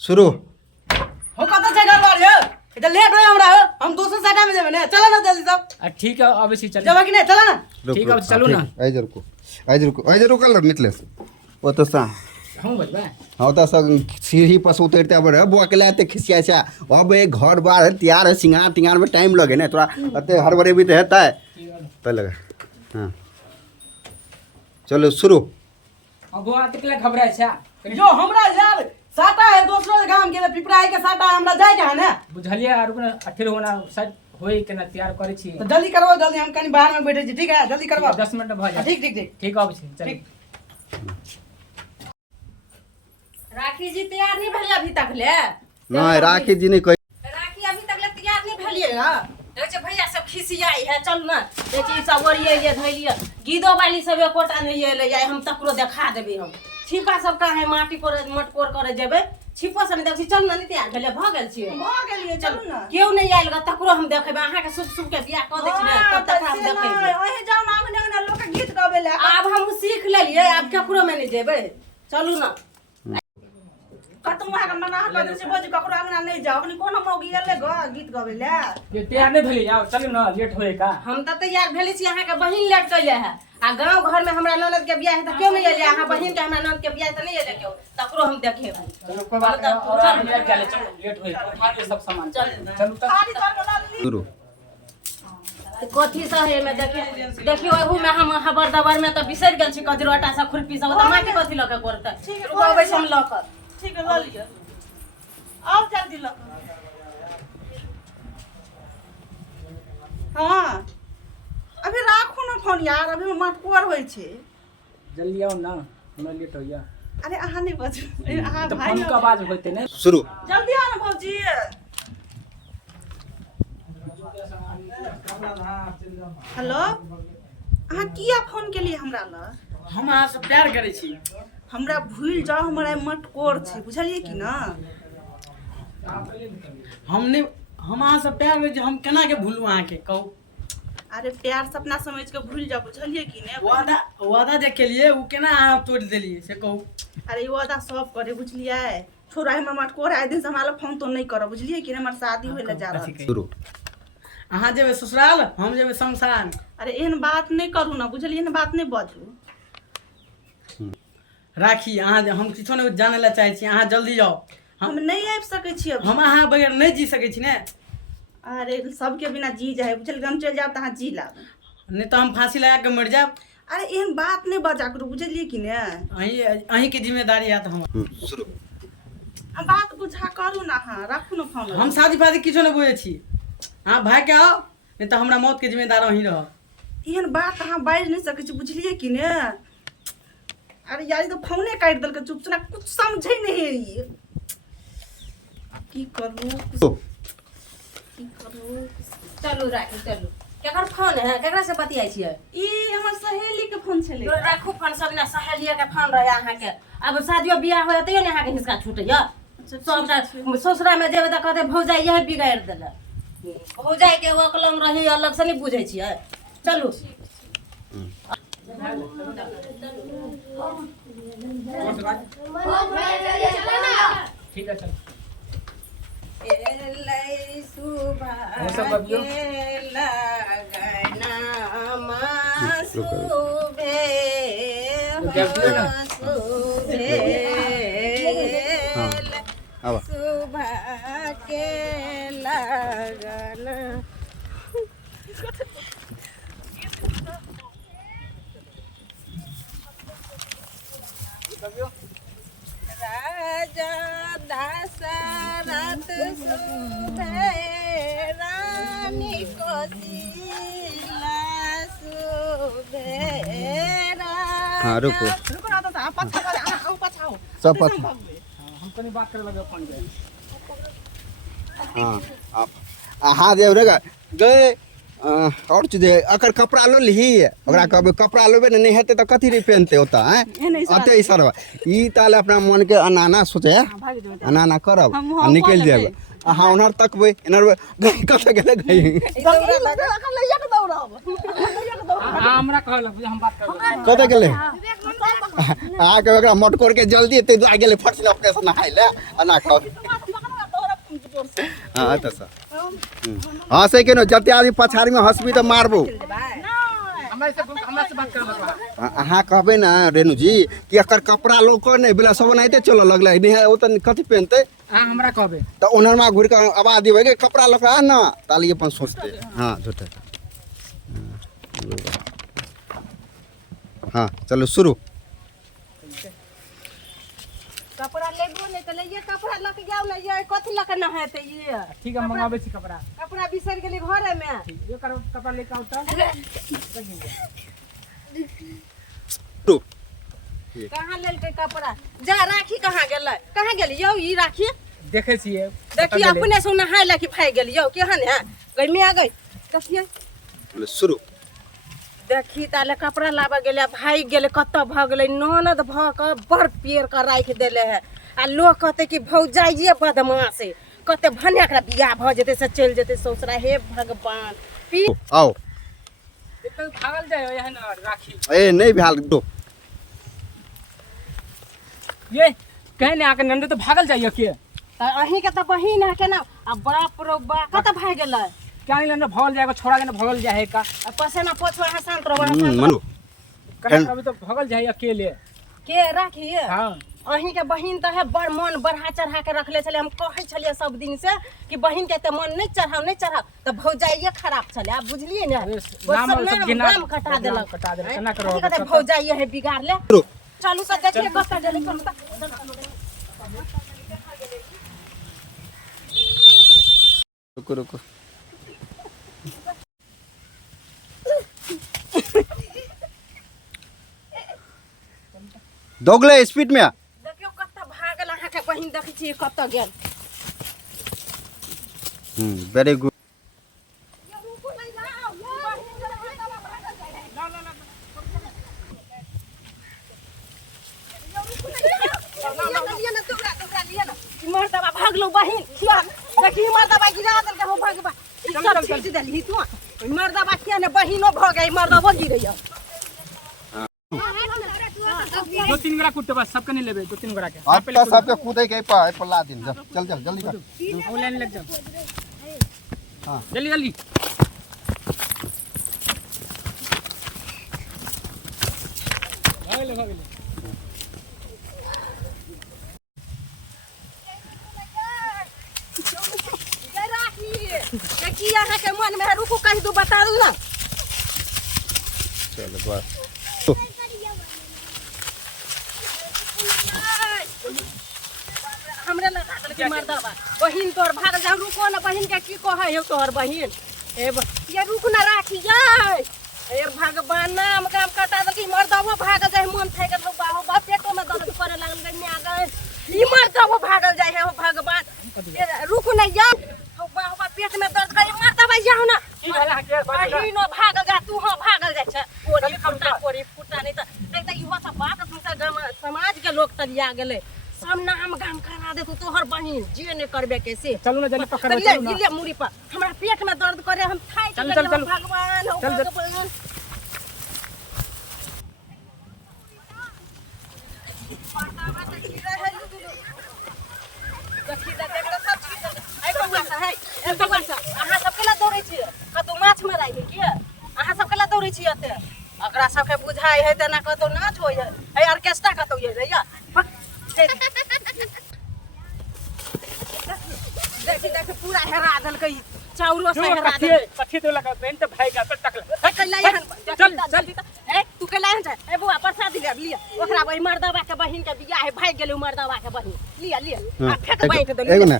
शुरू हो कत छै घर बार यो इधर लेट होय हमरा हो हम दूसरे साइड में जेबे ने चलो ना जल्दी सब ठीक है अब इसी चल जब कि नहीं चलो ना ठीक है अब चलू ना आई जर रुकल मिथलेश ओ तो सा हम बजबा हाँ तो सब सीढ़ी पर से उतरते अब बुआ ते खिसिया छा अब एक घर बार तैयार है सिंगार तिंगार में टाइम लगे ना थोड़ा अते हड़बड़े भी तो हेता है तो लगा हाँ चलो शुरू अब आते के घबराय छा जो हमरा यार साटा है दूसरो गांव के पिपराई के साटा हमरा जाय के है ना बुझलिए आर को अठेर होना शायद होई के ना तैयार करे छी तो जल्दी करवाओ जल्दी हम कहीं बाहर में बैठे छी ठीक है जल्दी करवाओ 10 मिनट भ जाए ठीक ठीक ठीक ठीक अब चल राखी जी तैयार नहीं भले अभी तक ले नहीं राखी जी ने कही राखी अभी तक ले तैयार नहीं भलिए ना देखो भैया सब खिसियाई है चल ना देखी सब ओरिए ये धइलिए गीदो वाली सब एकोटा नहीं ये ले जाए हम तकरो देखा देबे हम छिपा सब का है माटी कोर मटकोर करे जेबे छिपो से देखी चल ना नहीं तैयार भले भ गेल छी भ गेलिए चलू ना केउ नहीं आइल ग तकरो हम देखबे अहाँ के शुभ शुभ के बियाह क दै छी ना तब तक हम देखबे ओहे जाओ ना अंगने लोग के गीत गावे ले अब हम सीख लेलिए अब केकरो में नहीं जेबे चलू ना खत्म वहां का मना कर से बोझ ककरो अंगना नहीं जाओ अपनी कोन मौगी एले ग गीत गावे ले ये तैयार नहीं भली आओ चलू ना लेट होए का हम त तैयार भेले छी अहाँ के बहिन लेट कइले है आ गांव घर में हमरा ननद के बियाह है त क्यों नहीं एले अहाँ बहिन के हमरा ननद के बियाह त नहीं एले क्यों तकरो हम देखे चलो कोई बात नहीं और हम लेट गए चलो लेट होए उठा के सब सामान चलू तक सारी चल शुरू कथी सहे में देखियो एहू में हम हबर दबर में त बिसर गेल छी कजरोटा सा खुरपी सब त माटी कथी ल के करत ठीक है रुकबै हम ल कर ठीक है ल लियो आओ जल्दी लो हाँ अभी राखो ना फोन यार अभी मटकोर होय छे जल्दी आओ ना हम लेट होइया अरे अहाँ नहीं बजू अहाँ तो भाई फोन का आवाज होते नहीं शुरू जल्दी आओ ना भौजी हेलो अहाँ किया फोन के लिए हमरा ल हम अहाँ से प्यार करे छी हमरा भूल जाओ हमरा मटकोर छे बुझलिए कि ना हम अहाँ से प्यार करे छी हम केना के भूलू अहाँ के कहू अरे प्यार सपना समझ के भूल जाओ बुझलिए कि ने वादा जे केलिए उ केना अहाँ तोड़ देलिए से कहू अरे ये वादा सब करे बुझलिए छोरा हमरा मटकोर आए दिन से हमरा फोन तो नहीं करो बुझलिए कि ने हमर शादी होइले जा रहा है शुरू अहाँ जेबे ससुराल हम जेबे शमशान अरे एहन बात नहीं करू ना बुझलिए ना बात नहीं बाजू राखी अहाँ हम किछो नहीं जाने ला चाहे छी अहाँ जल्दी जाओ हम नहीं आबि सकै छी अब हम अहाँ बगैर नहीं जी सकै छी ने अरे सबके बिना जी जाए बुझल हम चल जाब तहाँ जी लाब नहीं तो हम फांसी लगा के मर जाब अरे एहन बात नहीं बजा करू बुझलिए कि ने अहीं के जिम्मेदारी है तो हम शुरू अब बात बुझा करू ना हाँ रखू ना फोन हम शादी फादी किछो नहीं बुझे छी हाँ भाई के आओ नहीं तो हमरा मौत के जिम्मेदार अहीं रह एहन बात अहाँ बाजि नहीं सकै छी बुझलिए कि ने अरे यार ई तो फोने काटि देलकै चुपचाप कुछ समझे नहीं की करू की करू चलू राखी चलू केकर फोन है केकरा से बतियाई छियै ई हमर सहेली के फोन छलै तो राखू फोन सब ना सहेलिया के फोन रहे अहाँ के अब शादियो बियाह होय तैयो ने अहाँ के हिस्सा छूटैया सबटा ससुरा में जेबे त कहते भौजाई यही बिगाड़ देला भौजाई के वकलम रही अलग से नहीं बुझै छियै चलू ठीक है चल एलै सुबह वो सब बबियो के लगना सुबे अब सुबह के लगना राजा दशरथ सुबे रानी कोशिला सुबे हाँ रुको रुको ना तो आप पाछा आओ सब पत हम कनी बात करे लगे फोन पे हाँ आप हाँ देव रे गए और चीज अगर कपड़ा लो ली ओकरा कहबे कपड़ा लेबे नहीं हेते तो कथी रे पहनते होता है अते इशारा ई ताले अपना मन के अनाना सोचे अनाना करब आ निकल जाएगा हाँ उन्हर तक वे इनर गई कत गेले गई हाँ हमरा कहल हम बात कर कत गेले आ के एकरा मटकोर के जल्दी एते आ गेले फट से अपने से नहाय ले ना खाओ हाँ त सा हाँ से केनो जते आदमी पछाड़ी में हंसबी त मारबो हमरा से बात कर अहाँ कहबे ना रेणु जी कि एकर कपड़ा लोक नहीं बिला सब नाइते चल लगले नहीं ओ त कथि पहनते हां हमरा कहबे त ओनर में घुर के आवाज दिबे के कपड़ा लोक आ ना ताली अपन सोचते हां झूठे हाँ चलो शुरू कपड़ा लेबो नहीं तो ये कपड़ा लक जाओ ना ये कथि लक न हेते ये ठीक है मंगाबे छी कपड़ा कपड़ा बिसर गेली घरे में ये कर कपड़ा लेके आउ त शुरू कहां लेल के कपड़ा जा राखी कहां गेली यौ ई राखी देखे छिए देखिए अपने से नहाय ला कि भाग गेली यौ केहन है गई आ गई देखिए शुरू देखी ताले कपड़ा लाबा गेले भाग गेले कत भ गेले ननद भ के बड़ पेड़ का राख देले है आ लोग कहते कि भौजाइए बदमाश है कहते भने एकरा बियाह भ जेते से चल जेते ससुरा हे भगवान आओ इतना भागल जाए यहाँ ना राखी ए नहीं भाल दो ये कहने आके नंदे तो भागल जाइए के त अही के त बहिन है के ना अब बाप रो बा कत भाग गेले क्या नहीं ना भगल जाएगा छोड़ा के ना भगल जाए का पसेना पोछवा हसन रो मनु कहीं अभी तो भगल जाए अकेले के राखी हां अही के बहिन त है बड़ मन बढ़ा चढ़ा के रखले छले हम कहै छलिए सब दिन से कि बहिन के त मन नहीं चढ़ाओ त भौजाइए खराब छले आप बुझलिए ना नाम कटा देलक केना करो कहते भौजाइए है बिगाड़ ले चलू त देखिए कत गेले रुको रुको दोगले स्पीड में देखियो कत भागल अहाँ के बहिन देखै छी कत गेल वेरी गुड मर्दबा भागलो बहिन किया देखी मर्दबा गिरा देल के हो भगवा सब चीज देली तू मर्दबा किया ने बहिनो भ गई मर्दबो गिरैया 2-3 गोरा कुटते बस सबके नहीं लेबे 2-3 गोरा के आप पहले सबके कूदे के पर ला दिन चल चल जल्दी कर ऑनलाइन लग जाओ हां जल्दी जल्दी भागले देखी अहाँ के मन में रुकू कहि दू बता दू ना चलो बस हमरे लगा देल के मर्दबा बहिन तोर भाग जा रुको ना बहिन के की कहै हो तोहर बहिन ये रुक ना राखी जाय ए भगवान नाम काम कटा देल की मर्दबा भाग जाय मन थे के बाबू बा पेटो में दर्द करे लागल गई में आ गए ई मर्दबा भागल जाय है भगवान रुक ना या बाबा पेट में दर्द करे मर्दबा जाओ ना बहिनो भागल जा तू हो भागल जाय छ कोरी फुटा नहीं त देख त इहो सब बात तुमसे समाज के लोग तलिया गेले सब नाम गाम करा दे तोहर बहिन जे ने करबे कैसे चलू ना जल्दी पकड़ चलू ले मुड़ी पर हमरा पेट में दर्द करे हम खाई चल चल चल भगवान हो भगवान अहाँ सब केला दौड़ै छी कतौ माछ मारै है कि अहाँ सब केला दौड़ै छी एते अकरा सबके बुझाई है तना कतौ नाच होय है ऑर्केस्ट्रा कतौ ये रे देखी देख पूरा हेरा देलकै चाउरो से हेरा देलकै कथि तो लगा बेंट भाई का पे टकल चल चल ए तू के लाइन छै ए बुआ प्रसाद ले लिया ओकरा वही मर्दबा के बहिन के बियाह है भाग गेलै मर्दबा के बहिन लिया लिया आ फेक बैठ दे एगो ना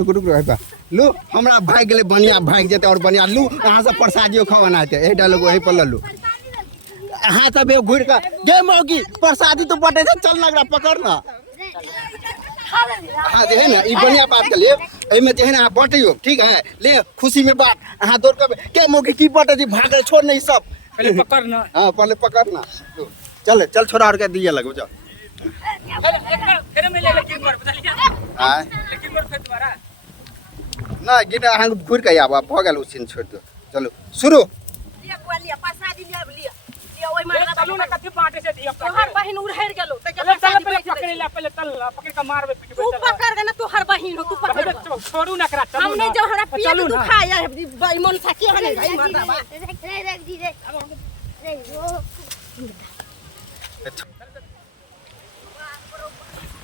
रुक रुक है पा लू हमरा भाग गेले बनिया भाग जेते और बनिया लू अहाँ से प्रसादियो खवनाते ए डालो वही पर लू अहाँ सब ए घुर के गे मौगी प्रसादी तो बटे से चल लगरा पकड़ ना हाँ जे है ना ई बढ़िया बात के लिए एमे जे है ना बटियो ठीक है ले खुशी में बात अहाँ दौड़ के मौगी की बटे जी भाग छोड़ नहीं सब पहले पकड़ ना हाँ पहले पकड़ ना चल चल छोड़ा और के दिए लगो जाओ फिर मिले लेकिन मर बता लिया हां लेकिन मर फिर तुम्हारा ना गिन अहाँ घुर के आब भ गेल उ सीन छोड़ दो चलो शुरू लिया बुआ लिया प्रसादी लिया लिया ओइ मार चलू ना कथि बाटे से दिया तोहर बहिन उड़हर गेलो त पहले पहले पकड़ ले पहले चल पकड़ के मारबे पीटबे तू पकड़ के ना तोहर बहिन हो तू पकड़ पहले छोड़ू ना करा चलू हम नहीं जब हमरा पेट दुखाया है मन थके हने भाई मरदा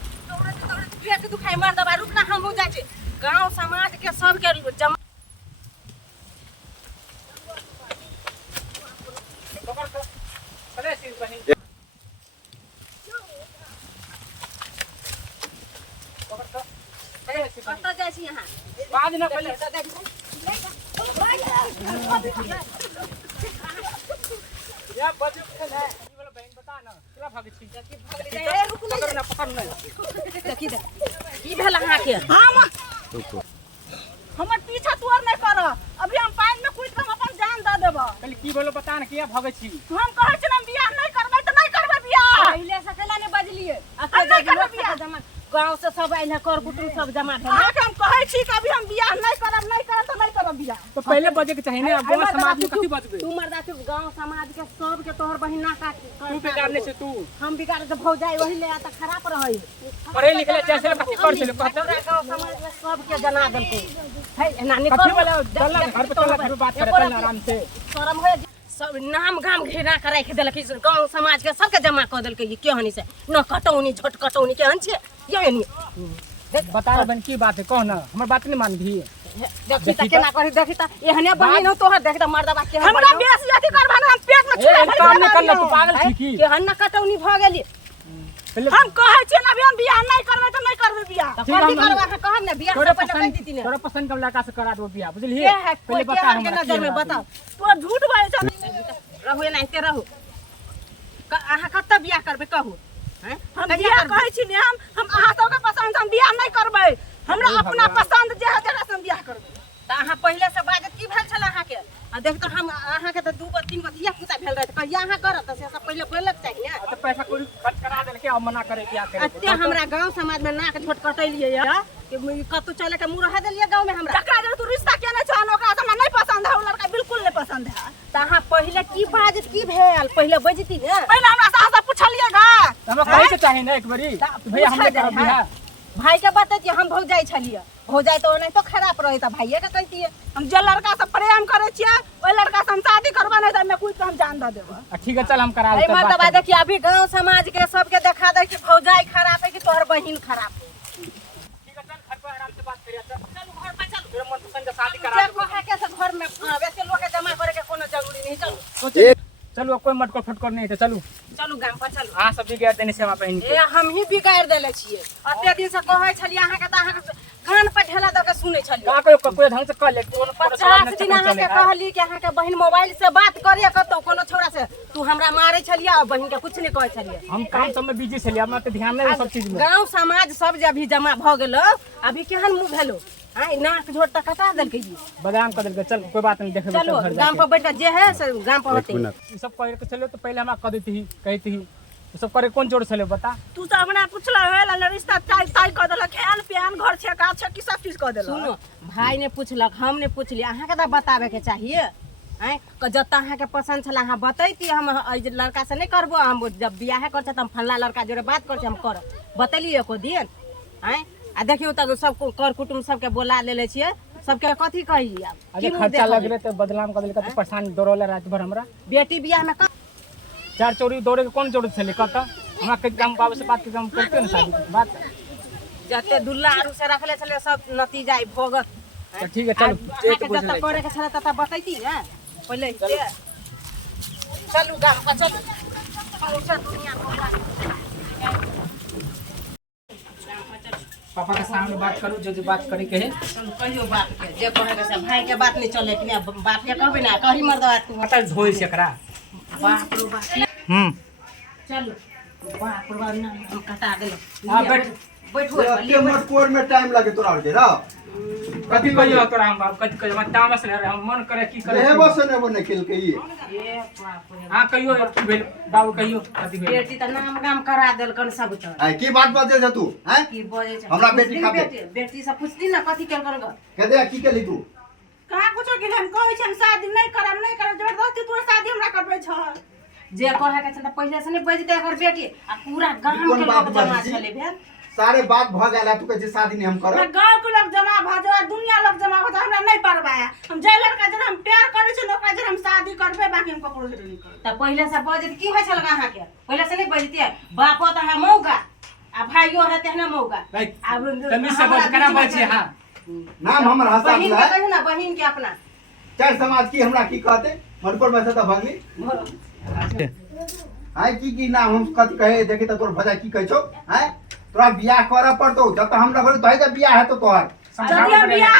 पेट दुखाई मरदा रुक ना हम हो जाय छै गांव समाज के सब के जमा चले सी बहिन कत जाय छी यहां बाद ना पहले या बजू खेल है ई वाला बहन बता ना केला भागे छी ए रुक पकड़ ना पकड़ ना देखी दे की भेल अहां के हमर पीछा तोर नहीं कर अभी हम पानी में कूद के हम अपन जान दे देबो पहले की बोलो बता ना किया भागे छी हम कहै छी हम बियाह नहीं करबै त नहीं करबै बियाह पहले से केला ने बजलिए अच्छा जमा गांव से सब आइल है कर कुटुम सब जमा भेल अहाँ के हम कहै छी कि अभी हम बियाह नहीं करब त नहीं करब बियाह तो पहले बजे के चाहिए ना गांव समाज में कथि बजबे तू मरदा तू गांव समाज के सब के तोहर बहिन ना काट तू बिगाड़ने से तू हम बिगाड़ के भौ जाए वही ले त खराब रहई पढ़े लिखले जैसे कथि कर चले कहता गांव समाज में सब के जना देल को है ना कथि निकल वाला चल ना घर पे चल घर पे बात करे चल आराम से शर्म हो सब नाम गाम घेरा के राख देलक गांव समाज के सबके जमा क देलक ये केहनी से न कटौनी झट कटौनी केहन छे ये नहीं बता बन की बात है कहो ना हमर बात नहीं मान भी देखी त केना करी देखी त एहने बहिन हो तोहर देख त मर्दा बा के हमरा बेसी अथी करबा हम पेट में छुले काम नहीं करले तू पागल छी की केहन न कटौनी भ गेली हम कहै छी ना अभी हम बियाह नहीं करबै त नहीं करबै बियाह त कथि करबा है कहब ने बियाह से पहले कह दीती ने तोरा पसंद का लड़का से करा दो बियाह बुझलिए के है पहले कोई बता के नजर में बताओ तोर झूठ बाजै छ रहू एनाहिते रहू अहाँ कत बियाह करबै कहू हैं हम बियाह कहै छी ने हम अहाँ सबके पसंद हम बियाह नहीं करबै हमरा अपना पसंद जे है जकरा से हम बियाह करबै त अहाँ पहले से बाजत की भेल छल अहाँ के आ देख त हम अहाँ के त 2 3 गो धिया पुता भेल रहे त कहिया अहाँ करत त से सब पहले बोलक चाहिए तो पैसा कोई खर्च करा देलके अब मना करे बियाह करे अत्ते हमरा गांव समाज में नाक छोट कटैलिए या कि कतु चले के मुंह रह देलिए गांव में हमरा जकरा जे तू रिश्ता केने छ ओकरा से हमरा नहीं पसंद है ओ लड़का बिल्कुल नहीं पसंद है त अहाँ पहले की बाजत की भेल पहले बजती ने पहले हमरा सास से पूछलिए गा हम कहे के चाहिए ना एक बारी भैया हमने करा बियाह भाई के बतैतिए हम भौ जाय छलिए हो जाए तो नहीं तो खराब रहे त भाइये के कहतिए हम जे लड़का से प्रेम करे छियै ओइ लड़का से हम शादी करबा नहीं त मैं कुछ हम जान द देबो ठीक है चल हम करा अरे देते हैं मतलब बात देखिए अभी गांव समाज के सबके देखा दे कि भौजाई खराब है कि तोहर बहिन खराब है ठीक है चल घर पर आराम से बात करिए चल घर पर चल तेरे मन पसंद का शादी करा जे को है के से घर में वैसे लोग के जमा करे के कोनो जरूरी नहीं चलो चलो कोई मटको फटको नहीं है चलो चलू गांव पर चलू हां सब बिगाड़ देने से हम पहन ए हम ही बिगाड़ देले छिए अते दिन से कहै छलिए अहाँ के त अहाँ के कान पर ढेला द के सुनै छलिए का कोई ढंग से कर ले कोनो 50 दिन अहाँ के कहली कि अहाँ के बहिन मोबाइल से बात करिए कतो कोनो छोरा से तू हमरा मारै छलिए और बहिन के कुछ नहीं कहै छलिए हम काम सब में बिजी छलिए हमरा तो ध्यान नहीं सब चीज में गांव समाज सब जे अभी जमा भ गेलो अभी केहन मुंह भेलो हां नाक झोट त कटा देलकै जी बदाम कर देलके चल कोई बात नहीं देखे चलो गांव पर बैठ जे है से गांव पर होते ये सब करे के चलो तो पहले हमरा कह देती कहती ये सब करे कौन जोड़ चले बता तू तो हमरा पूछला है रिश्ता ताई ताई क देलक खान पियान घर छे का छे की सब चीज क देलक सुनो भाई ने पूछलक हमने पूछली अहाँ के त बतावे के चाहिए हैं जत अहाँ के पसंद छला अहाँ बतैती हम लड़का से नहीं करबो हम जब बियाह कर छ त हम फल्ला लड़का जोरे बात कर छ हम कर बतैलिए को दिन हैं आ देखियो त सब कर कुटुम सबके बोला लेले छिए सबके कथी कही अब अरे खर्चा लग रहे तो बदलाम कर देलके तो परेशान दौड़ले रात भर हमरा बेटी बियाह में चार चोरी दौड़े के कौन जरूरत छले कहता हमरा के काम बाबू से बात के काम करते ना शादी बात जते दुल्ला आरू से रखले छले सब नतीजा भोगत तो ठीक है चलो एक बुझ ले करे के छले त बतैती ना पहले चलू गांव पर चलू पहुंचा दुनिया पापा के सामने बात करू जो बात करे के है चलू कहियो बात के जे कहे के से भाई के बात नहीं चले कि बात के कहबे ना कही मर्दवा तू पता धोई से एकरा बाप रो बाप चलू बाप रो बाप ना हम कटा देलो हां बैठ बैठो ये मटकोर में टाइम लगे तोरा के ना कथी कहियो तोरा हम बाप कथी कहियो हम तामस रहे हम मन करे की करे रे बस ने वो निकल के ये ये बाप रे हां कहियो की भेल बाबू कहियो कथी भेल बेटी त नाम गाम करा देलकन सब त आई की बात बजे छ तू हैं की बोले छ हमरा बेटी पुछली खाते। बेटी से पूछती ना कथी केलकन ग कह दे की केली तू कहाँ कुछो के हम कहै छी हम शादी नहीं करब जबरदस्ती तोर शादी हमरा करबै छ जे कहे के छ त पहिले से नहीं बजते एकर बेटी आ पूरा गांव कोन के बात लोग जमा बजै छी? छले भेल सारे बात भ गेला तू कहे शादी नहीं हम हमरा करब गांव के लोग जमा भ जाए दुनिया लोग जमा भ जाए हमरा नहीं परवाया हम जे लड़का जन हम प्यार करै छी ओकरा जन हम शादी करबै बाकी हम ककरो से नहीं करब त पहिले से बजत की होय छल अहाँ के पहिले से नहीं बजते बापो त है मौगा आ भाइयो है तेहने मौगा अब तमी से बात करा बजे हां नाम हमर हसन बहिन के है कही ना बहिन के अपना चार समाज की हमरा की कहते मनपुर में से त भगली आई की नाम हम कथी कहे देखी त तोर भजा की कहै छौ हैं तोरा बियाह करऽ पड़तौ जब तक हमरा घर तोहे जब बियाह हेतौ तोहर जब हम बियाह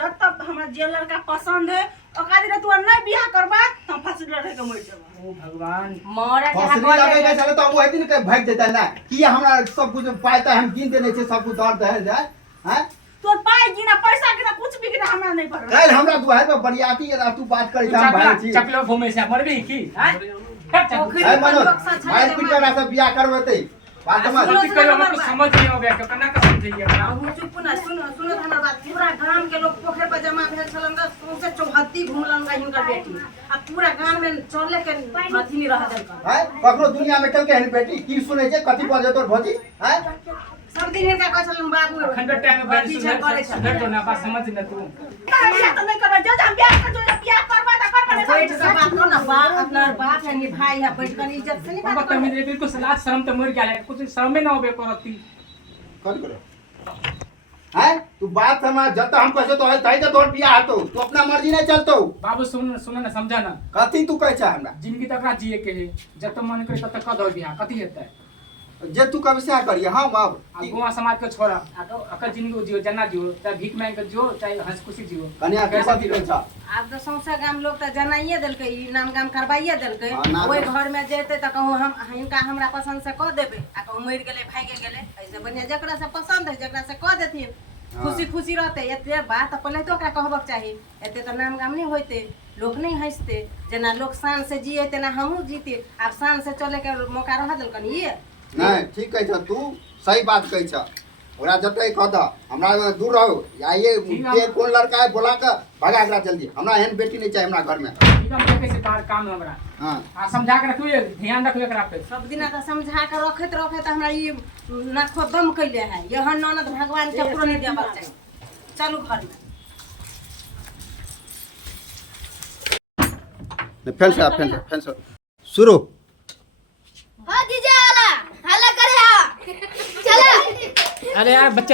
जब तक हमरा जे लड़का पसंद है ओकरा दिन तू नहीं बियाह करबा त हम फांसी लड़े के मर जाब ओ भगवान मरे के फसली लगे के चले तो वो दिन के भाग देता ना कि हमरा सब कुछ पाइता हम गिन देने छे सब कुछ दर्द है जाय हैं तोर पाई गिना पैसा गिना कुछ भी गिना हमरा नहीं परवाया कल हमरा दुआर पे बरियाती है तू बात करे हम भाई छी चपलो घूमे से मरबी की हां है मनोज मार पिटरा से बियाह करबते बात समझ कथी कहियो हम समझ नहीं होबे के कना का समझिए हम चुप ना सुनो सुनो हमर बात पूरा गांव के लोग पोखर पर जमा भेल छलन ग तुमसे चौहत्ती घुमलन ग हिनकर बेटी आ पूरा गांव में चले के अथी नहीं रह देल है ककरो दुनिया में चल के है बेटी की सुने छे कथी बजे तोर भौजी है सब दिन इनका कह छलन बाबू खंडर टाइम में बैठ पीछे करे सुन छलन तो ना बात समझ न तू बियाह तो नहीं करबा जब हम बियाह कर जो बियाह करबा त करबा बैठ के बात करो ना बाप अपना बाप है भाई है बैठ कर इज्जत से नहीं बाबा बात तमी करो बिल्कुल लाज शर्म तो मर गया है कुछ शर्म ना होबे करती कथी करे है तू बात समझ जब तक हम कहछो तो है तई तो तोर बियाह हेतौ तू अपना मर्जी नहीं चलतौ बाबू सुन सुन ना समझा ना कथी तू कहै छ हमरा जिंदगी तक जिए के है जब तक मन करे तब तक कर दो बियाह कथी हेतै जे तू कब से करिए हम अब आ गोवा समाज के छोड़ा आ तो अकर जिंदगी जियो जना जियो चाहे भीख मांग के जियो चाहे हंस खुशी जियो कन्या कैसा दिल छ आब तो सौंसे गाम लोग तो जनाइए देलकै ई नाम गाम करवाइए देलकै हाँ, नाम ओइ गाम। घर में जेते त कहूँ हम हिनका हमरा पसंद से कह देबै आ कहूँ मरि गेलै भागे गेलै ऐसे बढ़िया जकरा से पसंद है जकरा से कह देथिन हाँ। खुशी खुशी रहते एते बात पहले तो ओकरा कहबक चाही एते तो नाम गाम नहीं होते लोग नहीं हंसते जना लोग शान से जिए तेना हमहूँ जीते आब शान से चले के मौका रह देलकन ये नहीं ठीक कहै छ तू सही बात कहै छ ओरा जतै कह द हमरा दूर रहो या ये के कौन लड़का है बोला के भगा एकरा जल्दी हमरा एहन बेटी नहीं चाहिए हमरा घर में एकदम देखे से बाहर काम है हमरा हां आ समझा के रखिए ध्यान रखिए एकरा पे सब दिना तो समझा के रखत रखत हमरा ई नाखो दम कैले है यहन ननद भगवान के पूरा नहीं देबाक चाहिए चलू घर में फैन से शुरू हाँ जीजा हला हला करे हाँ चला अरे यार बच्चे